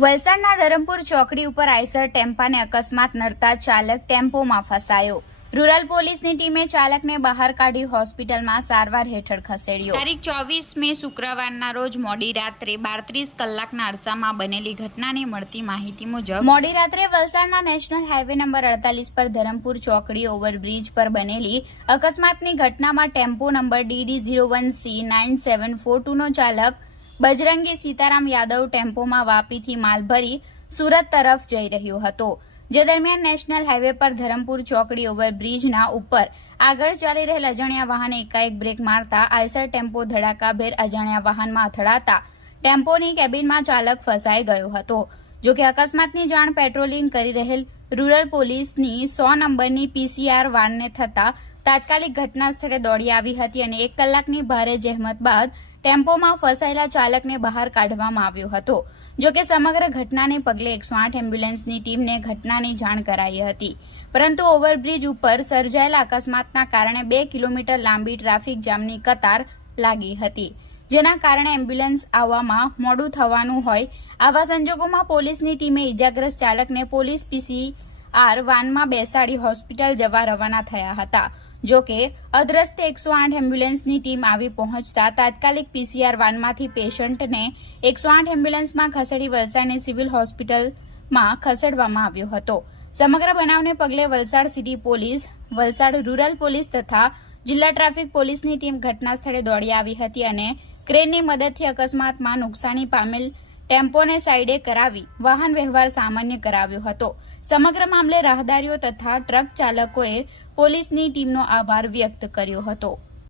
વલસાડના ધરમપુર ચોકડી ઉપર આઈસર ટેમ્પાને અકસ્માત નડતા ચાલક ટેમ્પોમાં ફસાયો. રૂરલ પોલીસની ટીમે ચાલકને બહાર કાઢી હોસ્પિટલમાં સારવાર હેઠળ ખસેડ્યો. તારીખ ચોવીસ મે શુક્રવારના રોજ મોડી રાત્રે બારત્રીસ કલાકના અરસામાં બનેલી ઘટનાની મળતી માહિતી મુજબ મોડી રાત્રે વલસાડના નેશનલ હાઈવે નંબર અડતાલીસ પર ધરમપુર ચોકડી ઓવરબ્રિજ પર બનેલી અકસ્માતની ઘટનામાં tempo number DD zero one C nine seven four ટુનો ચાલક બજરંગી સીતારામ યાદવ ટેમ્પોમાં વાપીથી માલ ભરી સુરત તરફ જઈ રહ્યો હતો. જે દરમિયાન નેશનલ હાઈવે પર ધરમપુર ચોકડી ઓવરબ્રિજના ઉપર આગળ ચાલી રહેલ અજાણ્યા વાહને એકાએક બ્રેક મારતા આઈસર ટેમ્પો ધડાકાભેર અજાણ્યા વાહનમાં અથડાતા ટેમ્પોની કેબિનમાં ચાલક ફસાઈ ગયો હતો. જો કે અકસ્માતની જાણ પેટ્રોલિંગ કરી રહેલ રૂરલ પોલીસની સો નંબરની પીસીઆર વાનને થતા તાત્કાલિક ઘટના સ્થળે દોડી આવી હતી અને એક કલાકની ભારે જહેમત બાદ ટેમ્પોમાં ફસાયેલા ચાલકને બહાર કાઢવામાં આવ્યો હતો. જોકે સમગ્ર ઘટનાને પગલે એકસો આઠ એમ્બ્યુલન્સની ટીમને ઘટનાની જાણ કરાઈ હતી. પરંતુ ઓવરબ્રિજ ઉપર સર્જાયેલા અકસ્માતના કારણે બે કિલોમીટર લાંબી ટ્રાફિક જામની કતાર લાગી હતી, જેના કારણે એમ્બ્યુલન્સ આવવામાં મોડું થવાનું હોય આવા સંજોગોમાં પોલીસની ટીમે ઇજાગ્રસ્ત ચાલકને પોલીસ પીસીઆર વાનમાં બેસાડી હોસ્પિટલ જવા રવાના થયા હતા. જો કે, અદ્રસ્તે એકસો આઠ એમ્બ્યુલન્સની ટીમ આવી પહોંચતા તાત્કાલિક પીસીઆર વાનમાંથી પેશન્ટને એકસો આઠ એમ્બ્યુલન્સમાં ખસેડી વલસાડની સિવિલ હોસ્પિટલમાં ખસેડવામાં આવ્યો હતો. સમગ્ર બનાવને પગલે Valsad city police, Valsad rural police તથા જિલ્લા ટ્રાફિક પોલીસની ટીમ ઘટના સ્થળે દોડી આવી હતી અને ક્રેનની મદદથી અકસ્માતમાં નુકસાની પામેલ ટેમ્પોને સાઈડે કરાવી વાહન વ્યવહાર સામાન્ય કરાવ્યો હતો. સમગ્ર મામલે રાહદારીઓ તથા ટ્રક ચાલકોએ પોલીસની ટીમનો આભાર વ્યક્ત કર્યો હતો.